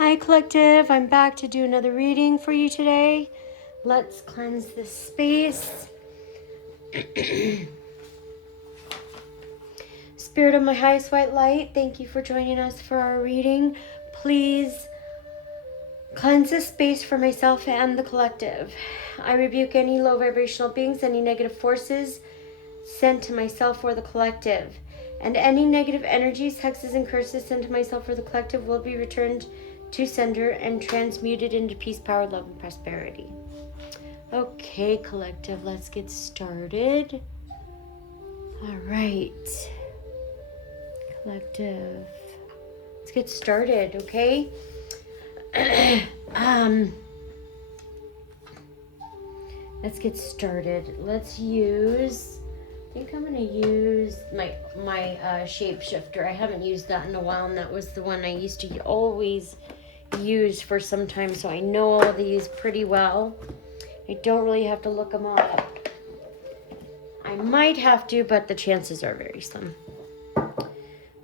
Hi Collective, I'm back to do another reading for you today. Let's cleanse this space. Spirit of my highest white light, thank you for joining us for our reading. Please cleanse this space for myself and the collective. I rebuke any low vibrational beings, any negative forces sent to myself or the collective. And any negative energies, hexes, and curses sent to myself or the collective will be returned to sender and transmuted into peace, power, love, and prosperity. Okay, collective, let's get started. All right, collective, let's get started, okay? Let's get started. Let's use, I think I'm gonna use my shapeshifter. I haven't used that in a while, and that was the one I used to always use for some time, so I know all these pretty well. I don't really have to look them up. I might have to, but the chances are very slim.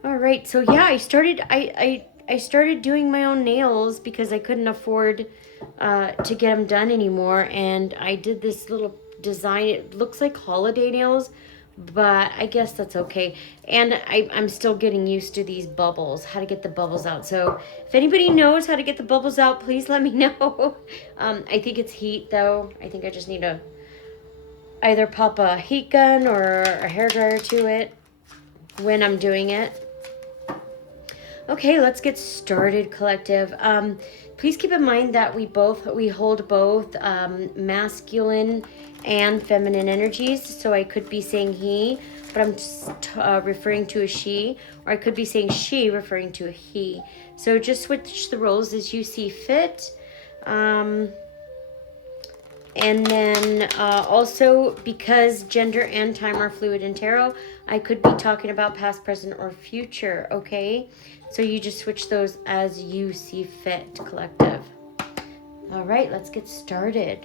All right, so yeah, I started doing my own nails because I couldn't afford to get them done anymore, and I did this little design. It looks like holiday nails, but I guess that's okay. And I'm still getting used to these bubbles, how to get the bubbles out. So if anybody knows how to get the bubbles out, please let me know. I think it's heat though. I think I just need to either pop a heat gun or a hairdryer to it when I'm doing it. Okay, let's get started, collective. Please keep in mind that we hold both masculine and feminine energies. So I could be saying he, but I'm just referring to a she, or I could be saying she, referring to a he. So just switch the roles as you see fit. And then also, because gender and time are fluid in tarot, I could be talking about past, present, or future, okay? So you just switch those as you see fit, collective. All right, let's get started.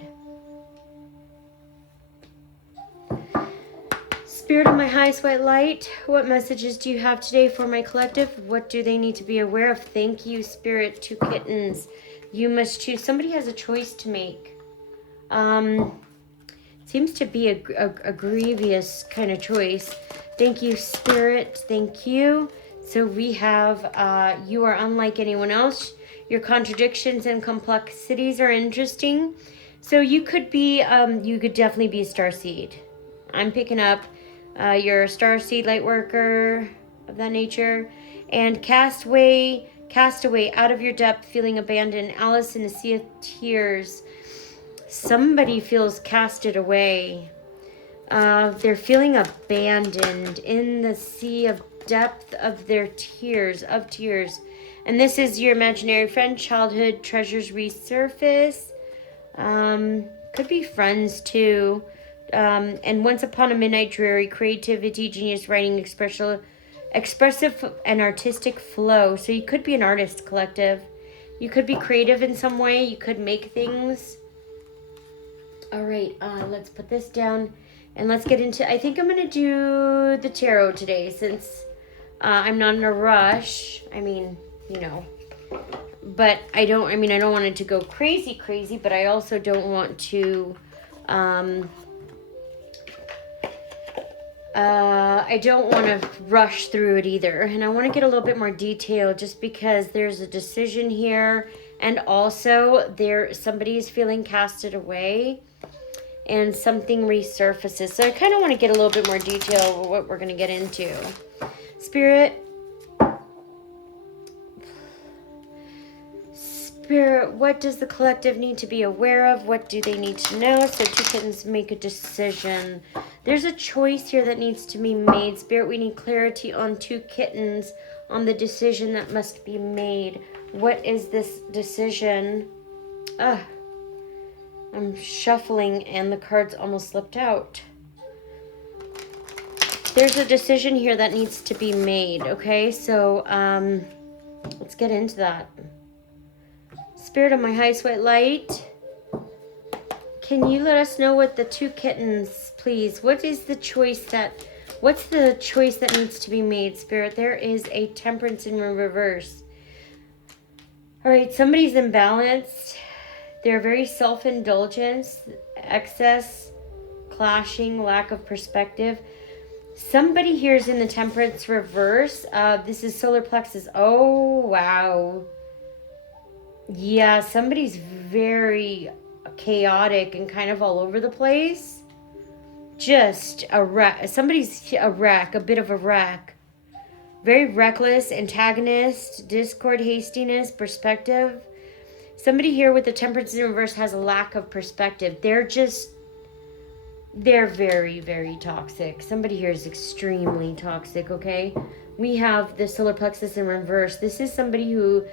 Spirit of my highest white light, what messages do you have today for my collective? What do they need to be aware of? Thank you, Spirit. 2 kittens. You must choose. Somebody has a choice to make. Seems to be a grievous kind of choice. Thank you, Spirit. Thank you. So we have, you are unlike anyone else. Your contradictions and complexities are interesting. So you could be, you could definitely be a starseed. I'm picking up, you're a starseed light worker of that nature. And cast away out of your depth, feeling abandoned. Alice in a Sea of Tears. Somebody feels casted away. They're feeling abandoned in the sea of depth of their tears, And this is your imaginary friend. Childhood treasures resurface. Could be friends too. And once upon a midnight dreary, creativity, genius, writing, expressive and artistic flow. So you could be an artist, collective. You could be creative in some way. You could make things. All right, let's put this down and let's get into, I think I'm going to do the tarot today since I'm not in a rush. I mean, you know, but I don't want it to go crazy, but I also don't want to, I don't want to rush through it either. And I want to get a little bit more detail just because there's a decision here. And also somebody is feeling casted away and something resurfaces. So I kind of want to get a little bit more detail of what we're going to get into. Spirit, what does the collective need to be aware of? What do they need to know? So 2 kittens, make a decision. There's a choice here that needs to be made. Spirit, we need clarity on 2 kittens on the decision that must be made. What is this decision? I'm shuffling and the cards almost slipped out. There's a decision here that needs to be made, okay? So let's get into that. Spirit of my highest white light, can you let us know what the 2 kittens, please? What's the choice that needs to be made, Spirit? There is a Temperance in reverse. All right, somebody's imbalanced. They're very self-indulgent, excess, clashing, lack of perspective. Somebody here is in the Temperance reverse. This is solar plexus. Oh, wow. Yeah, somebody's very chaotic and kind of all over the place. Just a wreck. Somebody's a wreck, a bit of a wreck. Very reckless, antagonist, discord, hastiness, perspective. Somebody here with the Temperance in reverse has a lack of perspective. They're very, very toxic. Somebody here is extremely toxic, okay? We have the solar plexus in reverse. This is somebody who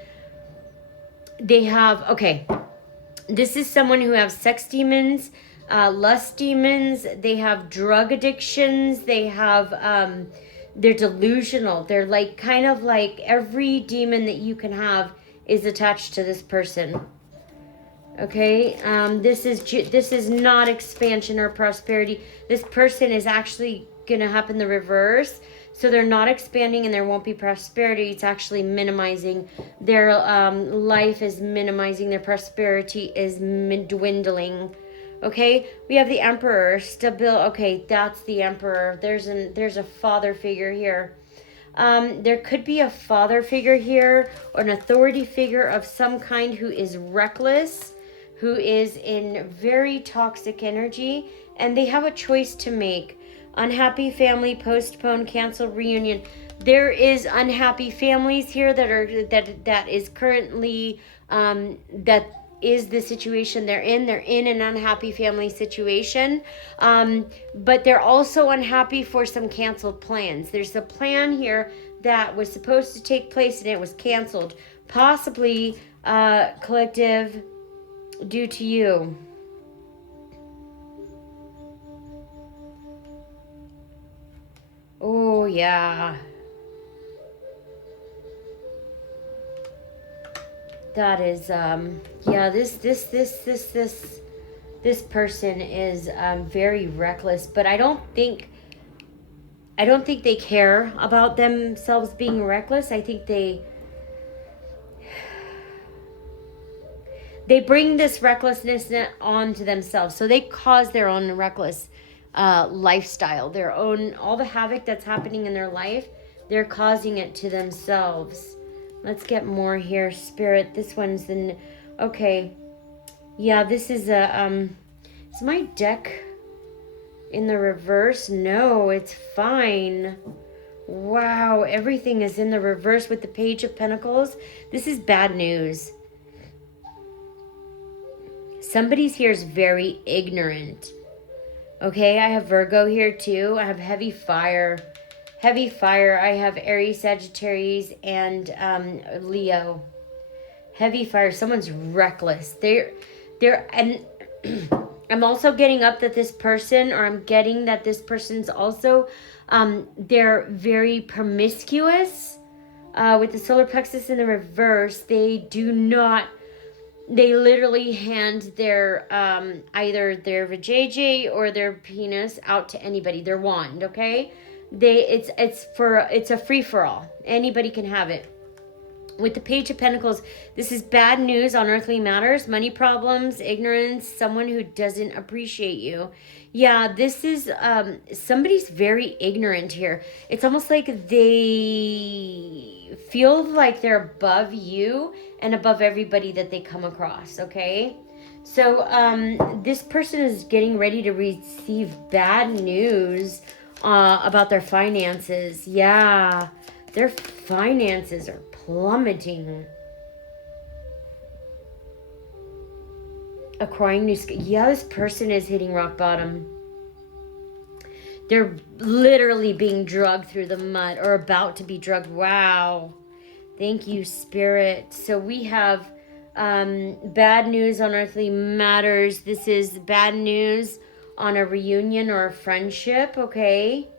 this is someone who has sex demons, lust demons. They have drug addictions. They have, they're delusional. They're like, kind of like every demon that you can have is attached to this person. Okay, this is not expansion or prosperity. This person is actually going to happen the reverse. So they're not expanding and there won't be prosperity. It's actually minimizing. Their life is minimizing. Their prosperity is dwindling. Okay, we have the Emperor. Okay, that's the Emperor. There's a father figure here. There could be a father figure here or an authority figure of some kind who is reckless, who is in very toxic energy, and they have a choice to make. Unhappy family, postpone, cancel, reunion. There is unhappy families here that is currently that is the situation they're in. They're in an unhappy family situation, but they're also unhappy for some canceled plans. There's a plan here that was supposed to take place and it was canceled, possibly collective due to you. Oh, yeah. That is, yeah, this person is very reckless, but I don't think they care about themselves being reckless. I think they bring this recklessness onto themselves. So they cause their own reckless lifestyle, their own, all the havoc that's happening in their life, they're causing it to themselves. Let's get more here, Spirit. This one's okay. Yeah, this is is my deck in the reverse? No, it's fine. Wow, everything is in the reverse with the Page of Pentacles. This is bad news. Somebody's here is very ignorant. Okay, I have Virgo here too. I have heavy fire. Heavy fire. I have Aries, Sagittarius, and Leo. Heavy fire. Someone's reckless. And I'm also getting up that this person, or I'm getting that this person's also, they're very promiscuous. With the solar plexus in the reverse, they literally hand their either their vajayjay or their penis out to anybody, their wand, okay? It's a free-for-all. Anybody can have it. With the Page of Pentacles, this is bad news on earthly matters, money problems, ignorance, someone who doesn't appreciate you. Yeah, this is somebody's very ignorant here. It's almost like they feel like they're above you and above everybody that they come across, okay? So this person is getting ready to receive bad news about their finances. Yeah, their finances are plummeting. A crying new sky. Yeah, this person is hitting rock bottom. They're literally being drugged through the mud or about to be drugged. Wow. Thank you, Spirit. So we have bad news on earthly matters. This is bad news on a reunion or a friendship, okay?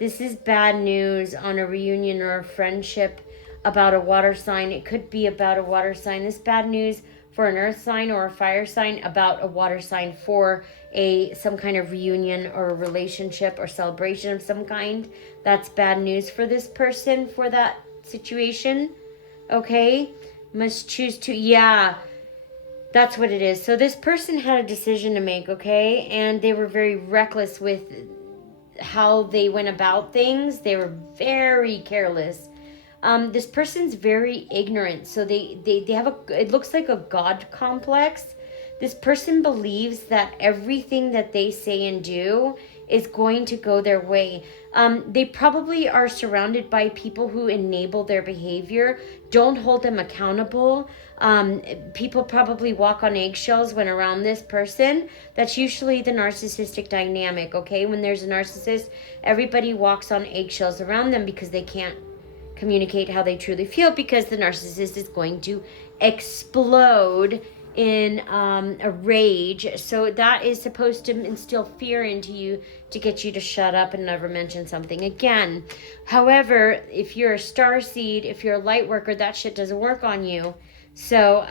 This is bad news on a reunion or a friendship about a water sign. It could be about a water sign. This bad news for an earth sign or a fire sign about a water sign for some kind of reunion or a relationship or celebration of some kind. That's bad news for this person for that situation, okay? Must choose to, yeah, that's what it is. So this person had a decision to make, okay? And they were very reckless with how they went about things. They were very careless. This person's very ignorant. So they have it looks like a God complex. This person believes that everything that they say and do is going to go their way. They probably are surrounded by people who enable their behavior, don't hold them accountable. People probably walk on eggshells when around this person. That's usually the narcissistic dynamic, okay? When there's a narcissist, everybody walks on eggshells around them because they can't communicate how they truly feel, because the narcissist is going to explode in a rage. So that is supposed to instill fear into you to get you to shut up and never mention something again. However, if you're a starseed, if you're a light worker, that shit doesn't work on you. So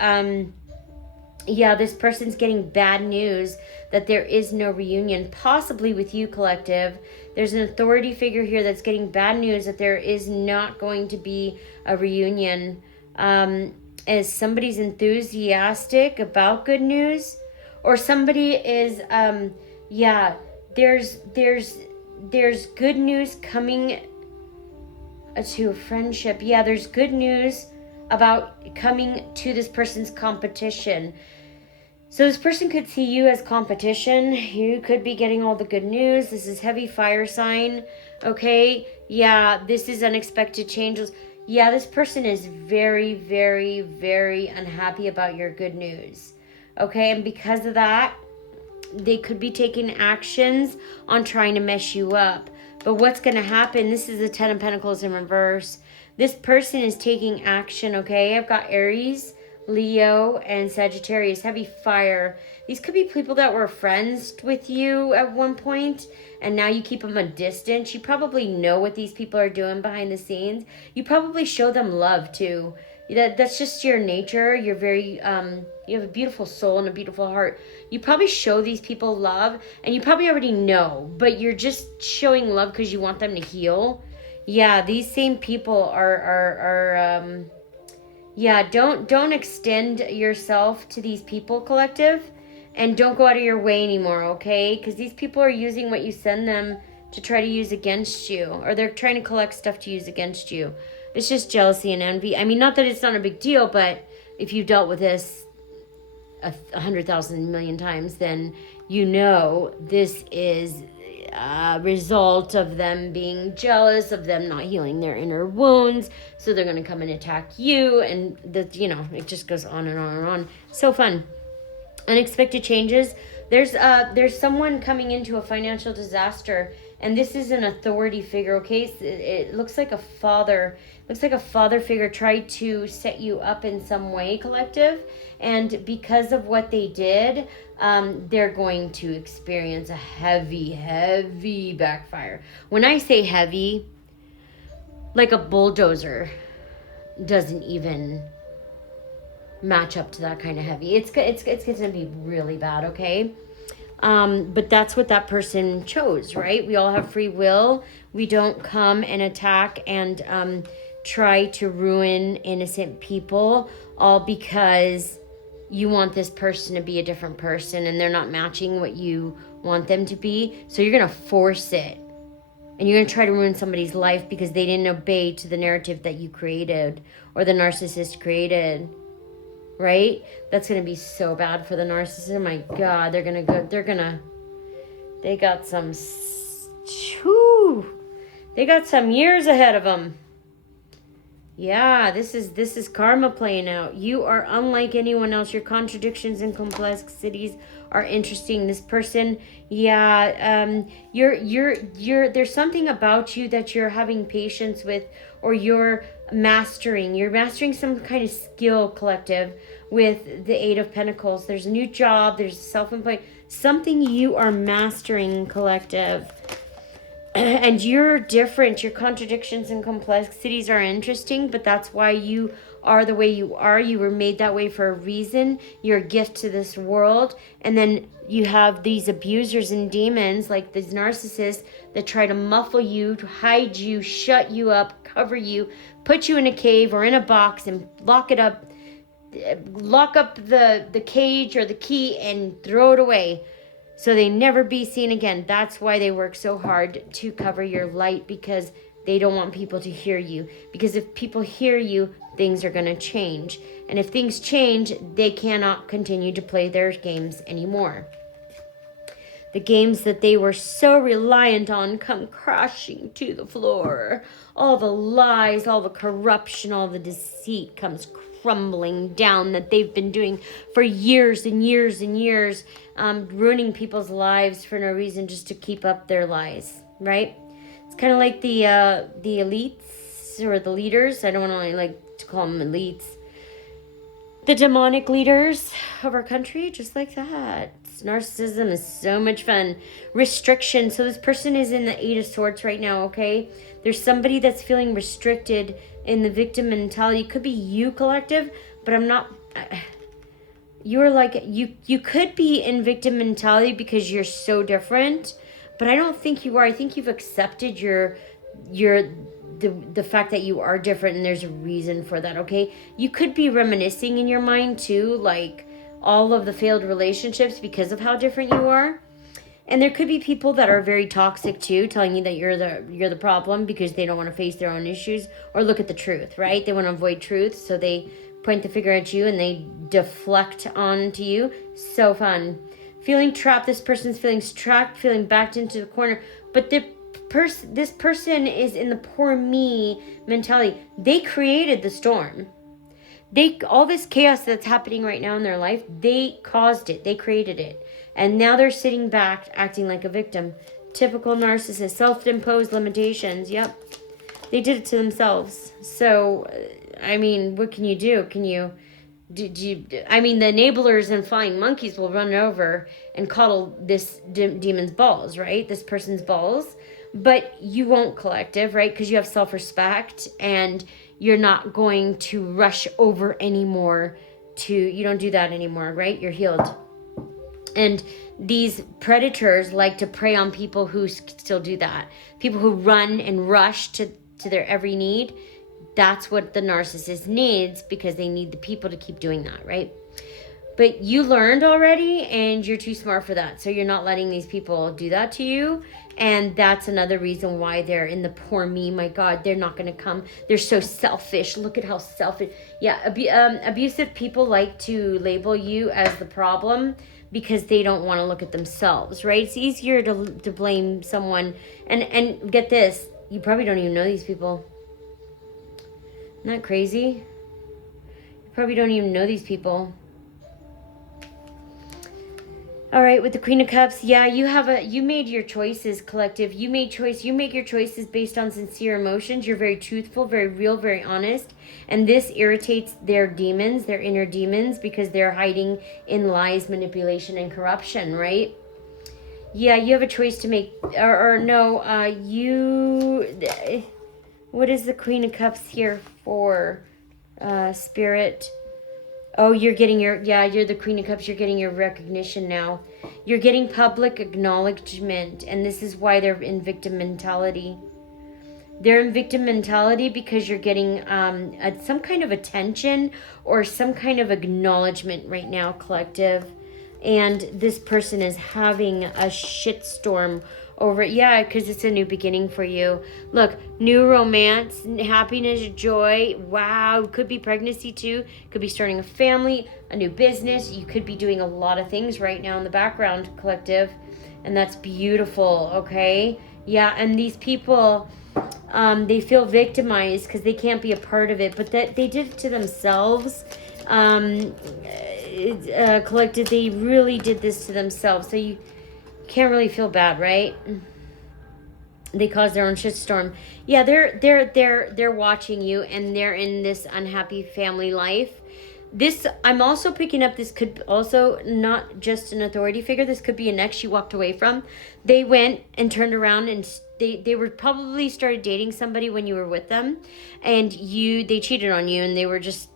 yeah, this person's getting bad news that there is no reunion, possibly with you, collective. There's an authority figure here that's getting bad news that there is not going to be a reunion. As somebody's enthusiastic about good news, or somebody is yeah, there's good news coming to a friendship. Yeah, there's good news about coming to this person's competition. So this person could see you as competition. You could be getting all the good news. This is heavy fire sign. Okay, yeah, this is unexpected changes. Yeah, this person is very, very, very unhappy about your good news. Okay, and because of that, they could be taking actions on trying to mess you up. But what's going to happen, this is the 10 of Pentacles in reverse. This person is taking action, okay? I've got Aries, Leo, and Sagittarius, heavy fire. These could be people that were friends with you at one point, and now you keep them a distance. You probably know what these people are doing behind the scenes. You probably show them love too. That's just your nature. You're very, you have a beautiful soul and a beautiful heart. You probably show these people love, and you probably already know, but you're just showing love because you want them to heal. Yeah, these same people are yeah, don't extend yourself to these people, collective, and don't go out of your way anymore, okay? Because these people are using what you send them to try to use against you, or they're trying to collect stuff to use against you. It's just jealousy and envy. I mean, not that it's not a big deal, but if you've dealt with this 100,000 million times, then you know this is a result of them being jealous, of them not healing their inner wounds. So they're going to come and attack you, and it just goes on and on and on. So fun. Unexpected changes. There's someone coming into a financial disaster, and this is an authority figure, okay? It looks like a father. Looks like a father figure tried to set you up in some way, collective, and because of what they did, they're going to experience a heavy backfire. When I say heavy, like a bulldozer doesn't even match up to that kind of heavy. It's going to be really bad, okay? But that's what that person chose, right? We all have free will. We don't come and attack and try to ruin innocent people all because you want this person to be a different person and they're not matching what you want them to be. So you're going to force it. And you're going to try to ruin somebody's life because they didn't obey to the narrative that you created or the narcissist created. Right? That's going to be so bad for the narcissist. My God, they got some years ahead of them. Yeah, this is karma playing out. You are unlike anyone else. Your contradictions and complexities are interesting. This person, yeah, you're there's something about you that you're having patience with, or you're mastering some kind of skill, collective, with the Eight of Pentacles. There's a new job, there's self-employed, something you are mastering, collective. And you're different. Your contradictions and complexities are interesting, but that's why you are the way you are. You were made that way for a reason. You're a gift to this world. And then you have these abusers and demons, like these narcissists, that try to muffle you, to hide you, shut you up, cover you, put you in a cave or in a box and lock it up lock up the cage or the key and throw it away so they never be seen again. That's why they work so hard to cover your light, because they don't want people to hear you. Because if people hear you, things are going to change. And if things change, they cannot continue to play their games anymore. The games that they were so reliant on come crashing to the floor. All the lies, all the corruption, all the deceit comes crumbling down that they've been doing for years and years and years, ruining people's lives for no reason, just to keep up their lies, right? It's kind of like the elites or the leaders. I don't want to like to call them elites. The demonic leaders of our country, just like that. Narcissism is so much fun. Restriction. So this person is in the 8 of Swords right now, okay? There's somebody that's feeling restricted in the victim mentality. It could be you, collective, but I'm not... You're like... You could be in victim mentality because you're so different, but I don't think you are. I think you've accepted the fact that you are different, and there's a reason for that, okay? You could be reminiscing in your mind too, like all of the failed relationships because of how different you are. And there could be people that are very toxic too, telling you that you're the problem because they don't want to face their own issues or look at the truth, right? They want to avoid truth, so they point the finger at you and they deflect onto you. So fun. Feeling trapped. This person's feeling trapped, feeling backed into the corner, but this person is in the poor me mentality. They created the storm. All this chaos that's happening right now in their life, they caused it. They created it. And now they're sitting back, acting like a victim. Typical narcissist, self-imposed limitations. Yep. They did it to themselves. So, I mean, what can you do? The enablers and flying monkeys will run over and coddle this demon's balls, right? This person's balls. But you won't, collective, right? Because you have self-respect and you're not going to rush over anymore you don't do that anymore, right? You're healed. And these predators like to prey on people who still do that. People who run and rush to their every need. That's what the narcissist needs, because they need the people to keep doing that, right? But you learned already, and you're too smart for that. So you're not letting these people do that to you. And that's another reason why they're in the poor me. My God, they're not going to come. They're so selfish. Look at how selfish. Yeah, abusive people like to label you as the problem because they don't want to look at themselves, right? It's easier to blame someone. And get this, you probably don't even know these people. Isn't that crazy? You probably don't even know these people. All right, with the Queen of Cups, yeah, you made your choices, collective. You make your choices based on sincere emotions. You're very truthful, very real, very honest. And this irritates their demons, their inner demons, because they're hiding in lies, manipulation, and corruption, right? Yeah, you have a choice to make, what is the Queen of Cups here for, Spirit? Oh, you're the Queen of Cups. You're getting your recognition now. You're getting public acknowledgement. And this is why they're in victim mentality. They're in victim mentality because you're getting some kind of attention or some kind of acknowledgement right now, collective. And this person is having a shitstorm over it. Yeah, because it's a new beginning for you. Look, new romance, happiness, joy. Wow, could be pregnancy too. Could be starting a family, a new business. You could be doing a lot of things right now in the background, collective. And that's beautiful, okay? Yeah, and these people, they feel victimized because they can't be a part of it. But that they did it to themselves. Collective, they really did this to themselves. So you can't really feel bad, right? They caused their own shitstorm. Yeah, they're watching you, and they're in this unhappy family life. This, I'm also picking up, this could also not just an authority figure. This could be an ex you walked away from. They went and turned around and they were probably started dating somebody when you were with them, and they cheated on you, and they were just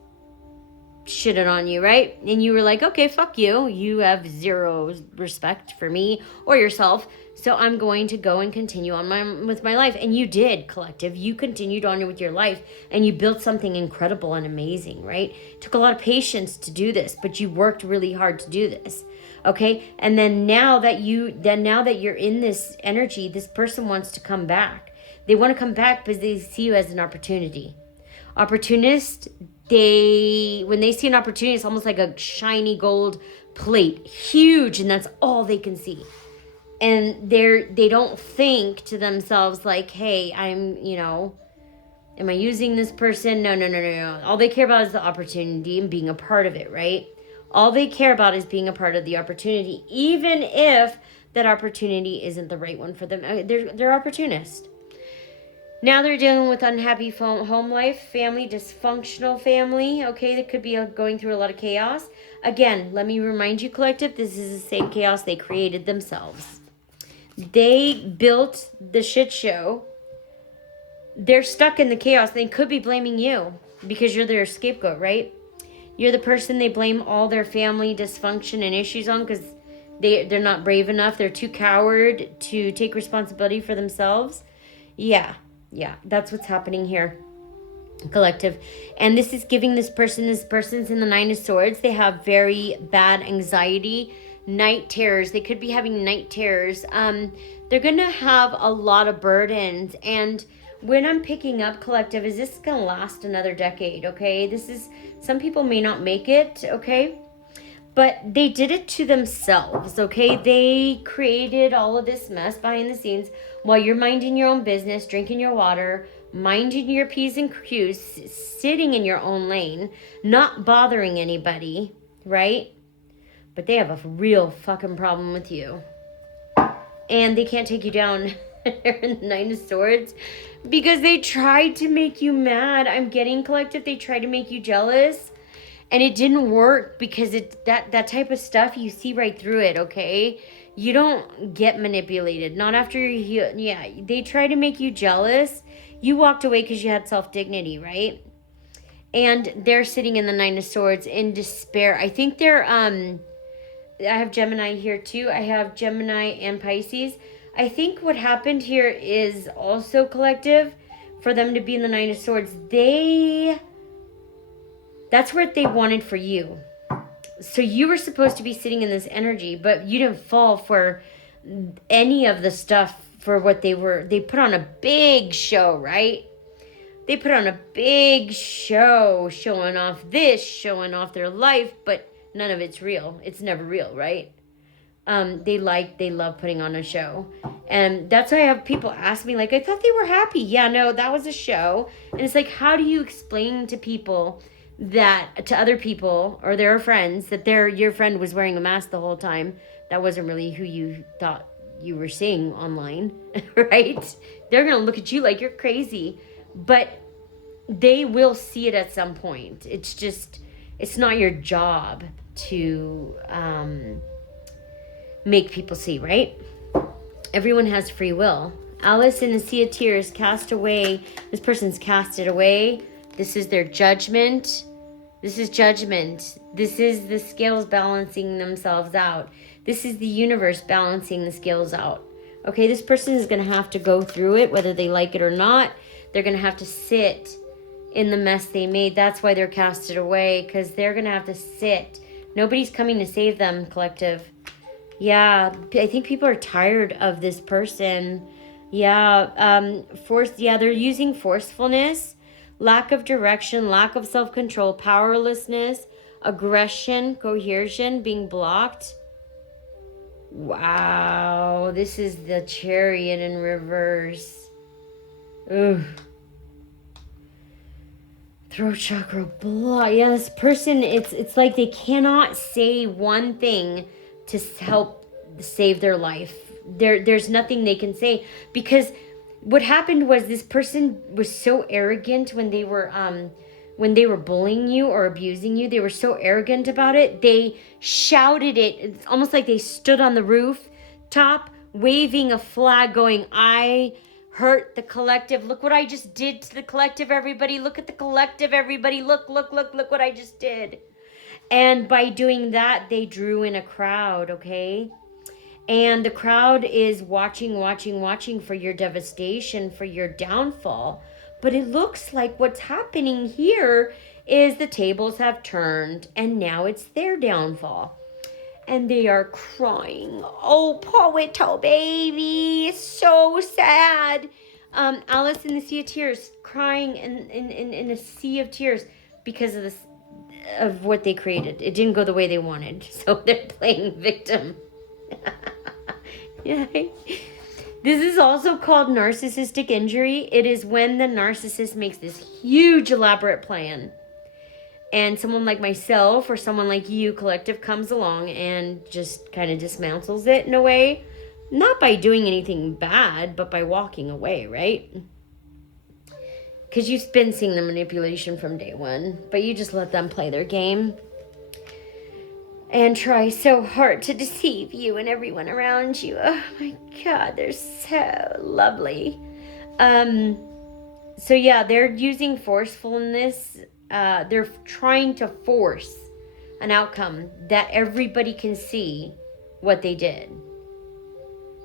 shitted on you, right? And you were like, okay, fuck you. You have zero respect for me or yourself. So I'm going to go and continue on with my life. And you did, collective. You continued on with your life and you built something incredible and amazing, right? It took a lot of patience to do this, but you worked really hard to do this. Okay? And then now that you're in this energy, this person wants to come back. They want to come back because they see you as an opportunity. Opportunist, when they see an opportunity, it's almost like a shiny gold plate, huge, and that's all they can see. And they don't think to themselves like, hey, am I using this person? No. All they care about is the opportunity and being a part of it, right? All they care about is being a part of the opportunity, even if that opportunity isn't the right one for them. They're opportunists. Now they're dealing with unhappy home life, family, dysfunctional family. Okay, they could be going through a lot of chaos. Again, let me remind you, collective, this is the same chaos they created themselves. They built the shit show. They're stuck in the chaos. They could be blaming you because you're their scapegoat, right? You're the person they blame all their family dysfunction and issues on because they're not brave enough. They're too coward to take responsibility for themselves. Yeah, that's what's happening here, collective. And this is giving this person's in the Nine of Swords. They have very bad anxiety, night terrors. They could be having night terrors. They're going to have a lot of burdens. And when I'm picking up, collective, is this going to last another decade, okay? Some people may not make it, okay? But they did it to themselves, okay? They created all of this mess behind the scenes while you're minding your own business, drinking your water, minding your P's and Q's, sitting in your own lane, not bothering anybody, right? But they have a real fucking problem with you. And they can't take you down. They're in the Nine of Swords because they tried to make you mad. I'm getting, collective, they tried to make you jealous. And it didn't work because that type of stuff, you see right through it, okay? You don't get manipulated. Not after you're healed. Yeah, they try to make you jealous. You walked away because you had self-dignity, right? And they're sitting in the Nine of Swords in despair. I think they're, I have Gemini here too. I have Gemini and Pisces. I think what happened here is also, collective, for them to be in the Nine of Swords, that's what they wanted for you. So you were supposed to be sitting in this energy, but you didn't fall for any of the stuff for what they were. They put on a big show, right? They put on a big show, showing off this, showing off their life, but none of it's real. It's never real, right? They love putting on a show. And that's why I have people ask me, like, I thought they were happy. Yeah, no, that was a show. And it's like, how do you explain to people to other people or their friends that your friend was wearing a mask the whole time? That wasn't really who you thought you were seeing online, right? They're going to look at you like you're crazy, but they will see it at some point. It's not your job to make people see, right? Everyone has free will. Alice in the Sea of Tears, cast away. This person's casted away. This is their judgment. This is judgment. This is the scales balancing themselves out. This is the universe balancing the scales out. Okay, this person is going to have to go through it, whether they like it or not. They're going to have to sit in the mess they made. That's why they're casted away, because they're going to have to sit. Nobody's coming to save them, collective. Yeah, I think people are tired of this person. Yeah, they're using forcefulness, lack of direction, lack of self-control, powerlessness, aggression, coercion, being blocked. Wow, this is the Chariot in reverse. Ugh. Throat chakra block. Yeah, this person, it's like they cannot say one thing to help save their life. There's nothing they can say, because what happened was this person was so arrogant when they were bullying you or abusing you. They were so arrogant about it. They shouted it. It's almost like they stood on the rooftop waving a flag going, I hurt the collective. Look what I just did to the collective, everybody. Look at the collective, everybody. Look what I just did. And by doing that, they drew in a crowd, okay? And the crowd is watching for your devastation, for your downfall. But it looks like what's happening here is the tables have turned and now it's their downfall. And they are crying. Oh, poor little baby. So sad. Alice in the Sea of Tears, crying in a sea of tears because of this, of what they created. It didn't go the way they wanted. So they're playing victim. Yeah. This is also called narcissistic injury. It is when the narcissist makes this huge elaborate plan and someone like myself or someone like you, collective, comes along and just kind of dismantles it in a way. Not by doing anything bad, but by walking away, right? Because you've been seeing the manipulation from day one, but you just let them play their game and try so hard to deceive you and everyone around you. Oh my God, they're so lovely. So yeah, they're using forcefulness. They're trying to force an outcome that everybody can see what they did.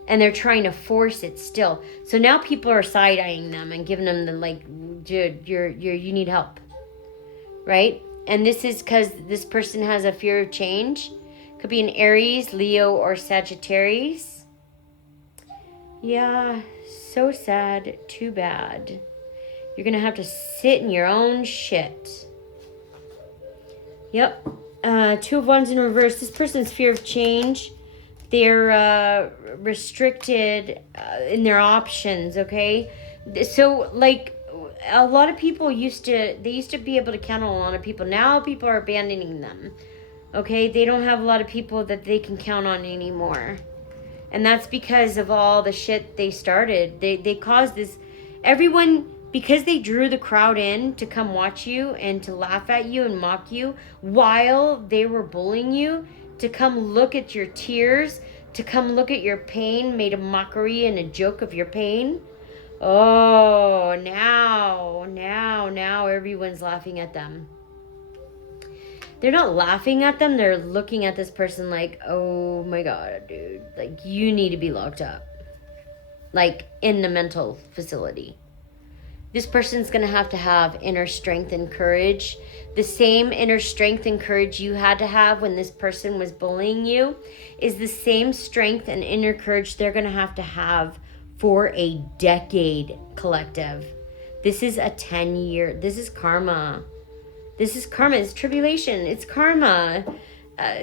And they're trying to force it still. So now people are side-eyeing them and giving them the like, dude, you need help. Right? And this is because this person has a fear of change. Could be an Aries, Leo, or Sagittarius. Yeah, so sad. Too bad. You're going to have to sit in your own shit. Yep. Two of Wands in reverse. This person's fear of change. They're restricted in their options, okay? So, like, a lot of people used to be able to count on a lot of people. Now people are abandoning them, okay? They don't have a lot of people that they can count on anymore. And that's because of all the shit they started. They caused this. Everyone, because they drew the crowd in to come watch you and to laugh at you and mock you while they were bullying you, to come look at your tears, to come look at your pain, made a mockery and a joke of your pain. Oh, now everyone's laughing at them. They're not laughing at them. They're looking at this person like, oh my God, dude. Like, you need to be locked up. Like, in the mental facility. This person's going to have inner strength and courage. The same inner strength and courage you had to have when this person was bullying you is the same strength and inner courage they're going to have for a decade, collective. This is a 10-year. This is karma. This is karma. It's tribulation. It's karma.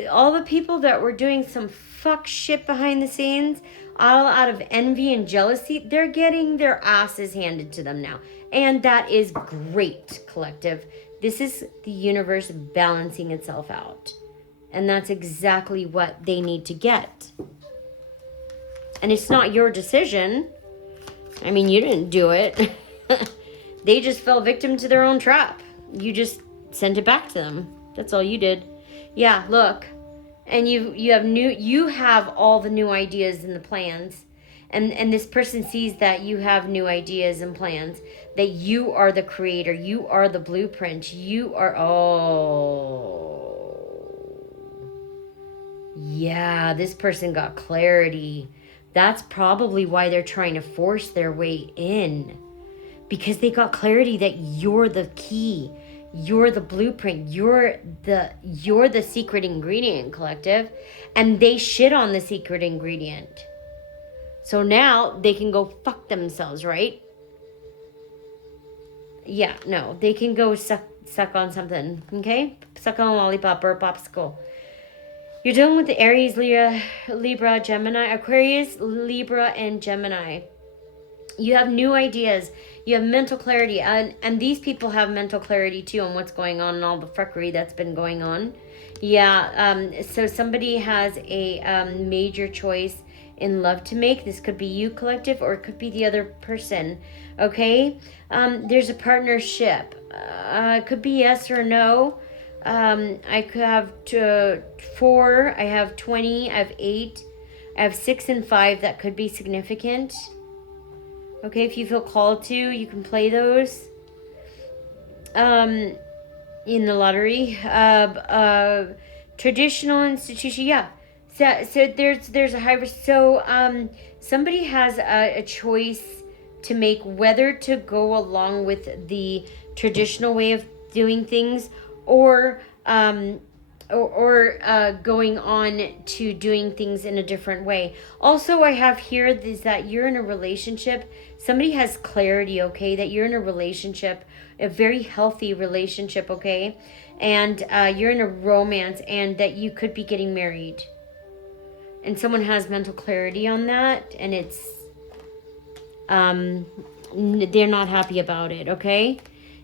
All the people that were doing some fuck shit behind the scenes, all out of envy and jealousy, they're getting their asses handed to them now. And that is great, collective. This is the universe balancing itself out. And that's exactly what they need to get. And it's not your decision. I mean, you didn't do it. They just fell victim to their own trap. You just sent it back to them. That's all you did. Yeah, look. And you have all the new ideas and the plans. And this person sees that you have new ideas and plans. That you are the creator. You are the blueprint. You are, yeah, this person got clarity. That's probably why they're trying to force their way in. Because they got clarity that you're the key. You're the blueprint. You're the secret ingredient, collective. And they shit on the secret ingredient. So now they can go fuck themselves, right? Yeah, no. They can go suck on something, okay? Suck on a lollipop or a popsicle. You're dealing with the Aries, Libra, Gemini, Aquarius, Libra, and Gemini. You have new ideas. You have mental clarity. And these people have mental clarity too on what's going on and all the fuckery that's been going on. Yeah, so somebody has a major choice in love to make. This could be you, collective, or it could be the other person. Okay? There's a partnership. It could be yes or no. I could have 4, I have 20, I have 8, I have 6 and 5 that could be significant. Okay, if you feel called to, you can play those. in the lottery. Traditional institution, yeah. So there's a high risk. So somebody has a choice to make whether to go along with the traditional way of doing things, or going on to doing things in a different way. Also, I have here is that you're in a relationship. Somebody has clarity, okay, that you're in a relationship, a very healthy relationship, okay, and you're in a romance, and that you could be getting married. And someone has mental clarity on that, and it's they're not happy about it, okay?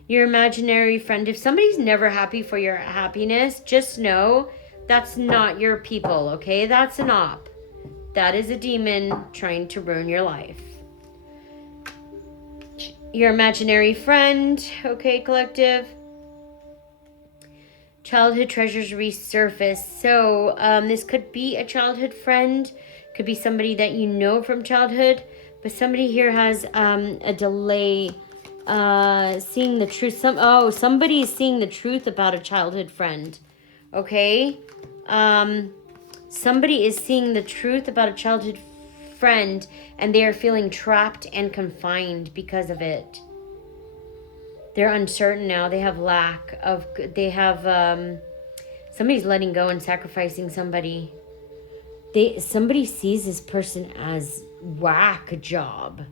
Your imaginary friend, if somebody's never happy for your happiness, just know that's not your people, okay? That's an op. That is a demon trying to ruin your life. Your imaginary friend, okay, collective. Childhood treasures resurface. So this could be a childhood friend, could be somebody that you know from childhood, but somebody here has a delay seeing the truth. Somebody is seeing the truth about a childhood friend. Okay, somebody is seeing the truth about a childhood friend, and they are feeling trapped and confined because of it. They're uncertain now. They have somebody's letting go and sacrificing somebody. Somebody sees this person as whack job.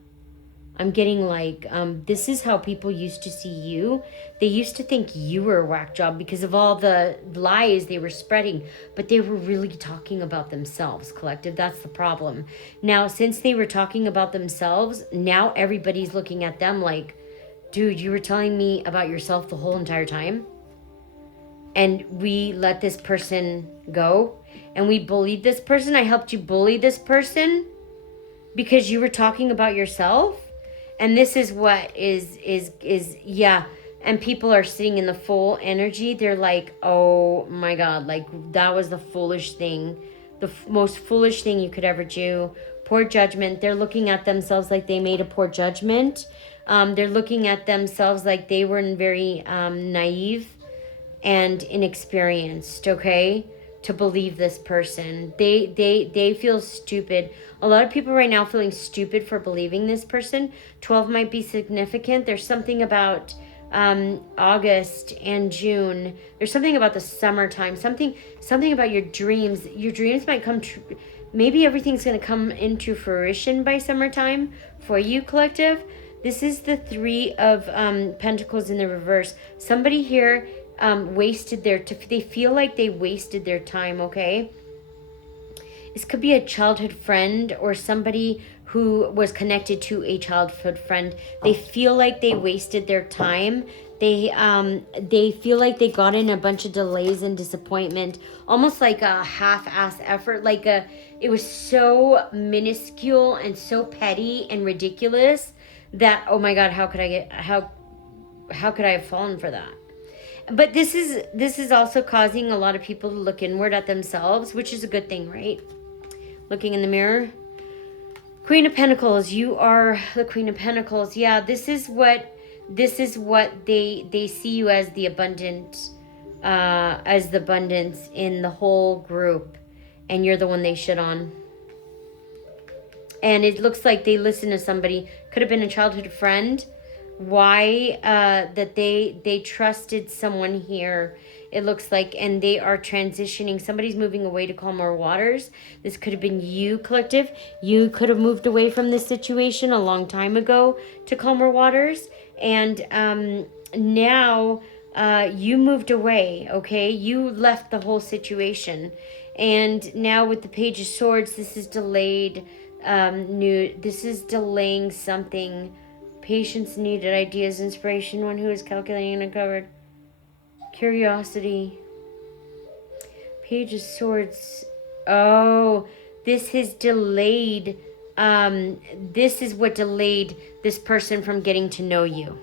I'm getting like, this is how people used to see you. They used to think you were a whack job because of all the lies they were spreading, but they were really talking about themselves, collective. That's the problem. Now, since they were talking about themselves, now everybody's looking at them like, dude, you were telling me about yourself the whole entire time, and we let this person go, and we bullied this person. I helped you bully this person because you were talking about yourself, and this is what is yeah. And people are sitting in the full energy. They're like, oh my God, like that was the foolish thing, the most foolish thing you could ever do. Poor judgment. They're looking at themselves like they made a poor judgment. They're looking at themselves like they were very naive and inexperienced, okay, to believe this person. They feel stupid. A lot of people right now feeling stupid for believing this person. 12 might be significant. There's something about August and June. There's something about the summertime. Something about your dreams. Your dreams might come true. Maybe everything's going to come into fruition by summertime for you, collective. This is the Three of Pentacles in the reverse. Somebody here they feel like they wasted their time, okay? This could be a childhood friend or somebody who was connected to a childhood friend. They feel like they wasted their time. They feel like they got in a bunch of delays and disappointment, almost like a half-ass effort, it was so minuscule and so petty and ridiculous that, oh my God, how could I have fallen for that? But this is also causing a lot of people to look inward at themselves, which is a good thing, right? Looking in the mirror. Queen of Pentacles, you are the Queen of Pentacles. Yeah, this is what they see you as, the abundance in the whole group, and you're the one they shit on. And it looks like they listen to somebody, could have been a childhood friend. Why that they trusted someone here, it looks like, and they are transitioning. Somebody's moving away to calmer waters. This could have been you, collective. You could have moved away from this situation a long time ago to calmer waters, and now you moved away, okay? You left the whole situation, and now with the Page of Swords, this is delayed. This is delaying something. Patience needed, ideas, inspiration, one who is calculating and uncovered. Curiosity. Page of Swords. Oh, this has delayed. This is what delayed this person from getting to know you.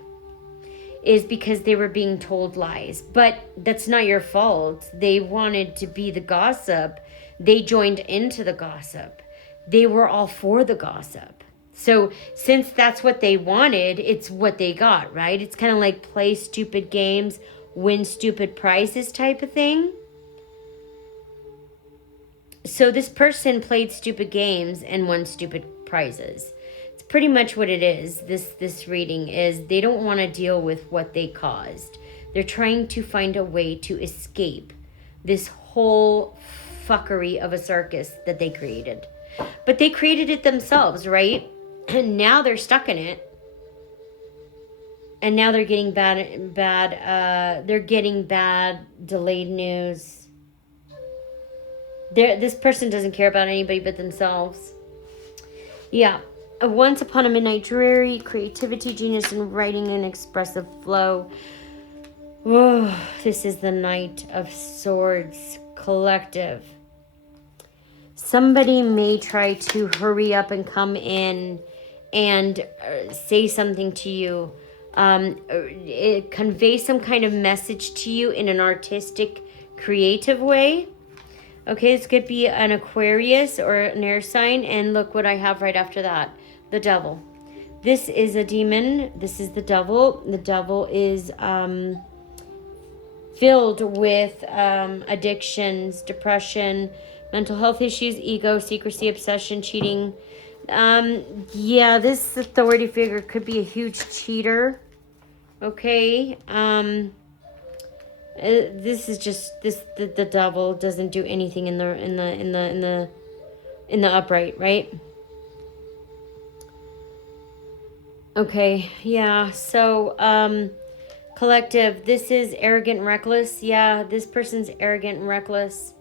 Is because they were being told lies. But that's not your fault. They wanted to be the gossip. They joined into the gossip. They were all for the gossip. So since that's what they wanted, it's what they got, right? It's kind of like play stupid games, win stupid prizes type of thing. So this person played stupid games and won stupid prizes. It's pretty much what it is. This reading is they don't want to deal with what they caused. They're trying to find a way to escape this whole fuckery of a circus that they created. But they created it themselves, right? And now they're stuck in it. And now they're getting bad delayed news. This person doesn't care about anybody but themselves. Yeah. Once upon a midnight dreary, creativity, genius, and writing and expressive flow. Oh, this is the Knight of Swords collective. Somebody may try to hurry up and come in and say something to you. Convey some kind of message to you in an artistic, creative way. Okay, this could be an Aquarius or an air sign. And look what I have right after that. The devil. This is a demon. This is the devil. The devil is filled with addictions, depression, mental health issues, ego, secrecy, obsession, cheating. Yeah, this authority figure could be a huge cheater. Okay. This is just the devil doesn't do anything in the upright, right? Okay, yeah. So collective, this is arrogant and reckless. Yeah, this person's arrogant and reckless.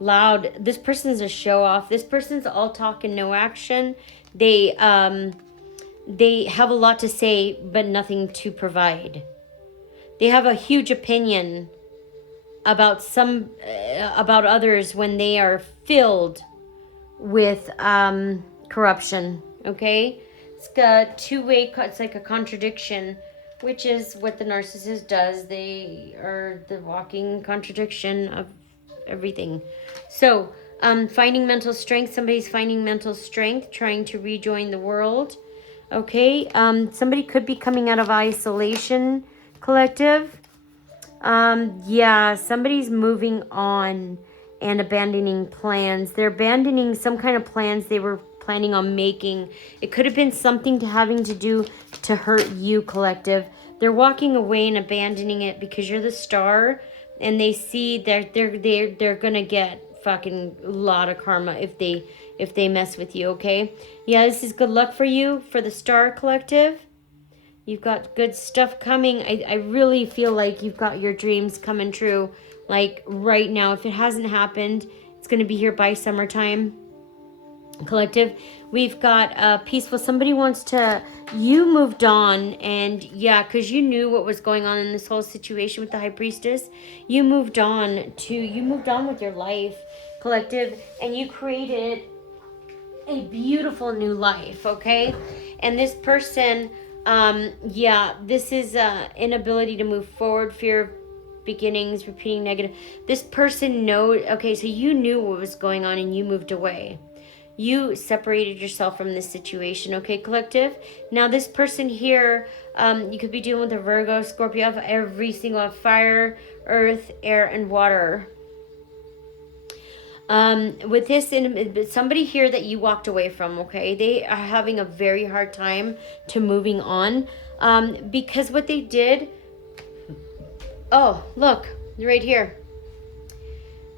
Loud. This person's a show off. This person's all talk and no action. They have a lot to say but nothing to provide. They have a huge opinion about about others when they are filled with corruption. Okay, it's got two-way. It's like a contradiction, which is what the narcissist does. They are the walking contradiction of everything. So, finding mental strength. Somebody's finding mental strength, trying to rejoin the world. Okay, somebody could be coming out of isolation. Collective. Yeah, somebody's moving on and abandoning plans. They're abandoning some kind of plans they were planning on making. It could have been something having to do to hurt you, collective. They're walking away and abandoning it because you're the star, and they see that they're gonna get fucking a lot of karma if they mess with you. Okay, yeah, this is good luck for you, for the star, collective. You've got good stuff coming. I really feel like you've got your dreams coming true. Like right now. If it hasn't happened, it's going to be here by summertime. Collective. We've got peaceful. Somebody wants to... You moved on. And yeah, because you knew what was going on in this whole situation with the High Priestess. You moved on with your life. Collective. And you created a beautiful new life. Okay? And this person... yeah, this is inability to move forward, fear of beginnings, repeating negative. This person knows. Okay, so you knew what was going on and you moved away. You separated yourself from this situation. Okay, collective. Now this person here, you could be dealing with a Virgo, Scorpio, of every single fire, earth, air, and water. With this, somebody here that you walked away from, okay, they are having a very hard time to moving on, because what they did, oh, look, right here,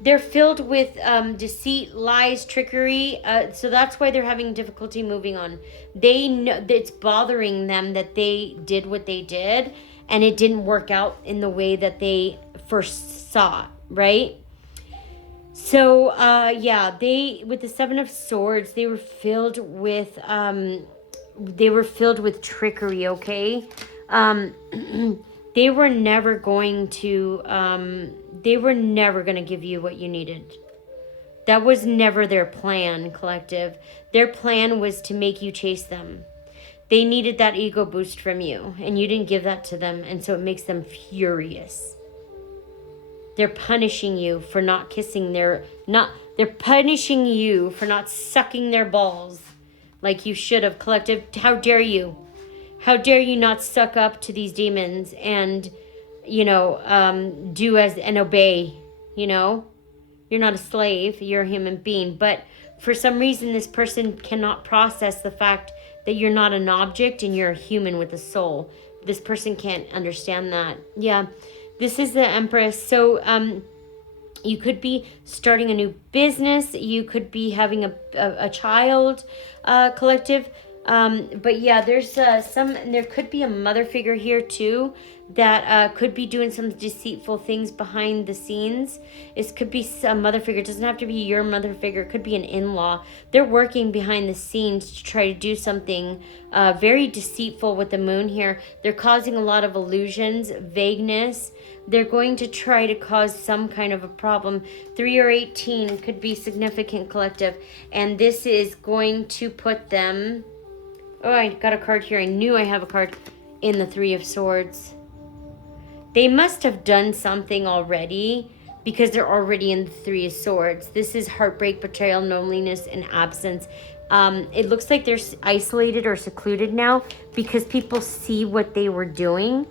they're filled with deceit, lies, trickery, so that's why they're having difficulty moving on. They know that it's bothering them that they did what they did, and it didn't work out in the way that they first saw, right? So, yeah, with the Seven of Swords, they were filled with trickery, okay? They were never going to give you what you needed. That was never their plan, collective. Their plan was to make you chase them. They needed that ego boost from you, and you didn't give that to them, and so it makes them furious. They're punishing you for not kissing they're punishing you for not sucking their balls like you should have, collective. How dare you? How dare you not suck up to these demons and do as and obey, You're not a slave, you're a human being. But for some reason, this person cannot process the fact that you're not an object and you're a human with a soul. This person can't understand that. Yeah, this is the Empress. So you could be starting a new business. You could be having a child, collective. But yeah, there's there could be a mother figure here too that could be doing some deceitful things behind the scenes. It could be a mother figure. It doesn't have to be your mother figure. It could be an in-law. They're working behind the scenes to try to do something very deceitful with the moon here. They're causing a lot of illusions, vagueness. They're going to try to cause some kind of a problem. 3 or 18 could be significant, collective. And this is going to put them... Oh, I got a card here. I knew I have a card in the 3 of Swords. They must have done something already because they're already in the 3 of Swords. This is heartbreak, betrayal, loneliness, and absence. It looks like they're isolated or secluded now because people see what they were doing.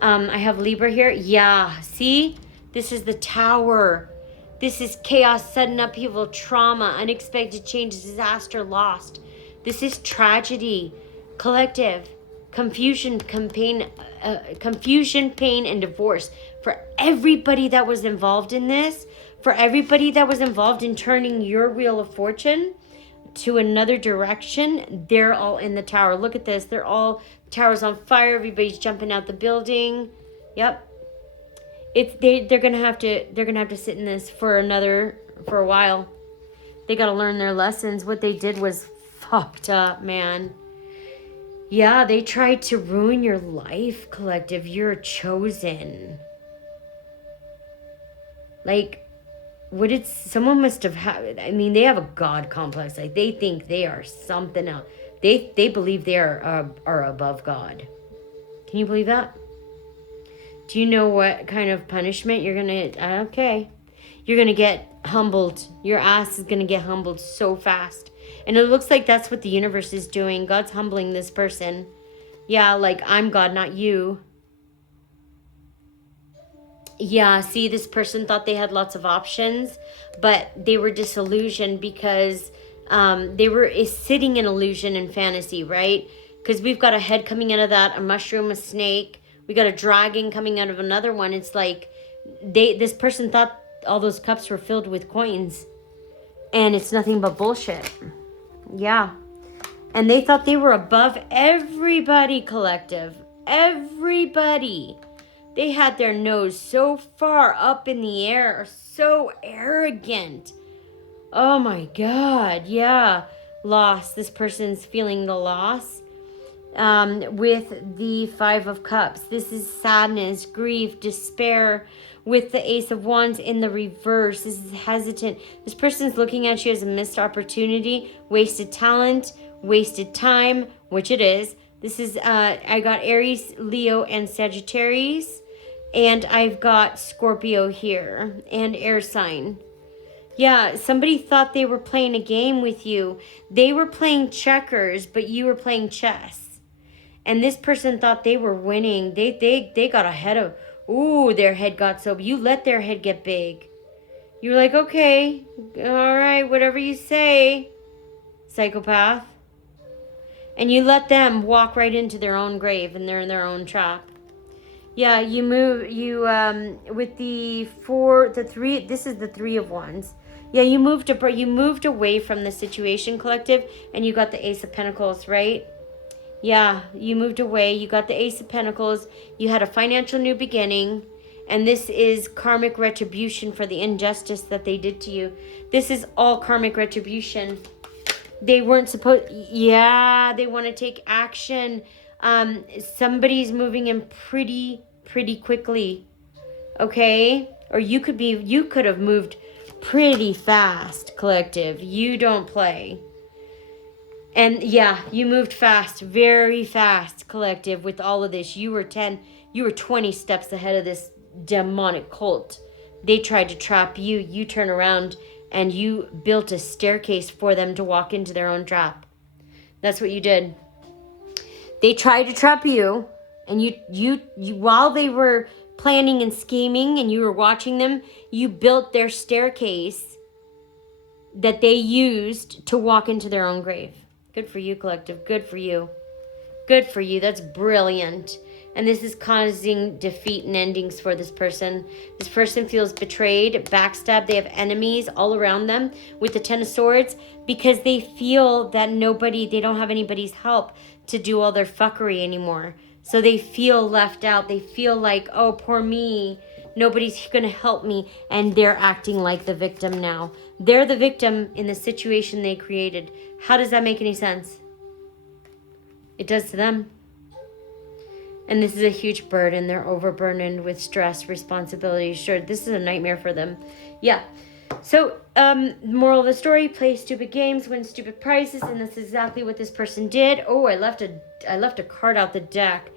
I have Libra here. Yeah, see? This is the Tower. This is chaos, sudden upheaval, trauma, unexpected change, disaster, lost. This is tragedy, collective, confusion, pain, and divorce. For everybody that was involved in this, for everybody that was involved in turning your wheel of fortune to another direction, they're all in the Tower. Look at this. They're all, Tower's on fire. Everybody's jumping out the building. Yep. They're gonna have to sit in this for a while. They got to learn their lessons. What they did was fucked up, man. Yeah, they tried to ruin your life, collective. You're chosen. Like, someone must have had, I mean, they have a God complex. Like, they think they are something else. They believe they are above God. Can you believe that? Do you know what kind of punishment you're going to, okay. You're going to get humbled. Your ass is going to get humbled so fast. And it looks like that's what the universe is doing. God's humbling this person. Yeah, like, I'm God, not you. Yeah, see, this person thought they had lots of options, but they were disillusioned because they were sitting in illusion and fantasy, right? Because we've got a head coming out of that, a mushroom, a snake. We got a dragon coming out of another one. It's like this person thought all those cups were filled with coins. And it's nothing but bullshit. Yeah. And they thought they were above everybody, collective. Everybody. They had their nose so far up in the air. So arrogant. Oh my God. Yeah. Loss. This person's feeling the loss. With the 5 of Cups. This is sadness, grief, despair. With the Ace of Wands in the reverse. This is hesitant. This person's looking at you as a missed opportunity, wasted talent, wasted time, which it is. This is, I got Aries, Leo, and Sagittarius. And I've got Scorpio here and air sign. Yeah, somebody thought they were playing a game with you. They were playing checkers, but you were playing chess. And this person thought they were winning. They got ahead of... Ooh, their head got so... You let their head get big. You're like, okay, all right, whatever you say, psychopath. And you let them walk right into their own grave, and they're in their own trap. Yeah, with the 3, this is the 3 of Wands. Yeah, you moved away from the situation, collective, and you got the Ace of Pentacles, right? Yeah, you moved away. You got the Ace of Pentacles. You had a financial new beginning. And this is karmic retribution for the injustice that they did to you. This is all karmic retribution. They weren't supposed... Yeah, they want to take action. Somebody's moving in pretty quickly. Okay? Or you could have moved pretty fast, collective. You don't play. And yeah, you moved fast, very fast, collective, with all of this. You were 20 steps ahead of this demonic cult. They tried to trap you. You turn around and you built a staircase for them to walk into their own trap. That's what you did. They tried to trap you, and you while they were planning and scheming and you were watching them, you built their staircase that they used to walk into their own grave. Good for you, collective. Good for you. Good for you. That's brilliant. And this is causing defeat and endings for this person. This person feels betrayed, backstabbed. They have enemies all around them with the Ten of Swords because they feel that they don't have anybody's help to do all their fuckery anymore. So they feel left out. They feel like, oh, poor me. Nobody's going to help me. And they're acting like the victim now. They're the victim in the situation they created. How does that make any sense? It does to them. And this is a huge burden. They're overburdened with stress, responsibility. Sure, this is a nightmare for them. Yeah. So, moral of the story, play stupid games, win stupid prizes, and that's exactly what this person did. Oh, I left a card out the deck.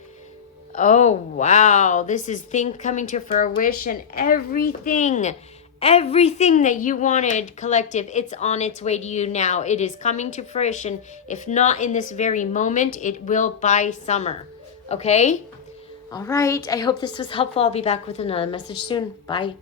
Oh, wow. This is things coming to fruition, and everything that you wanted, collective, it's on its way to you now. It is coming to fruition. If not in this very moment, it will by summer. Okay? All right. I hope this was helpful. I'll be back with another message soon. Bye.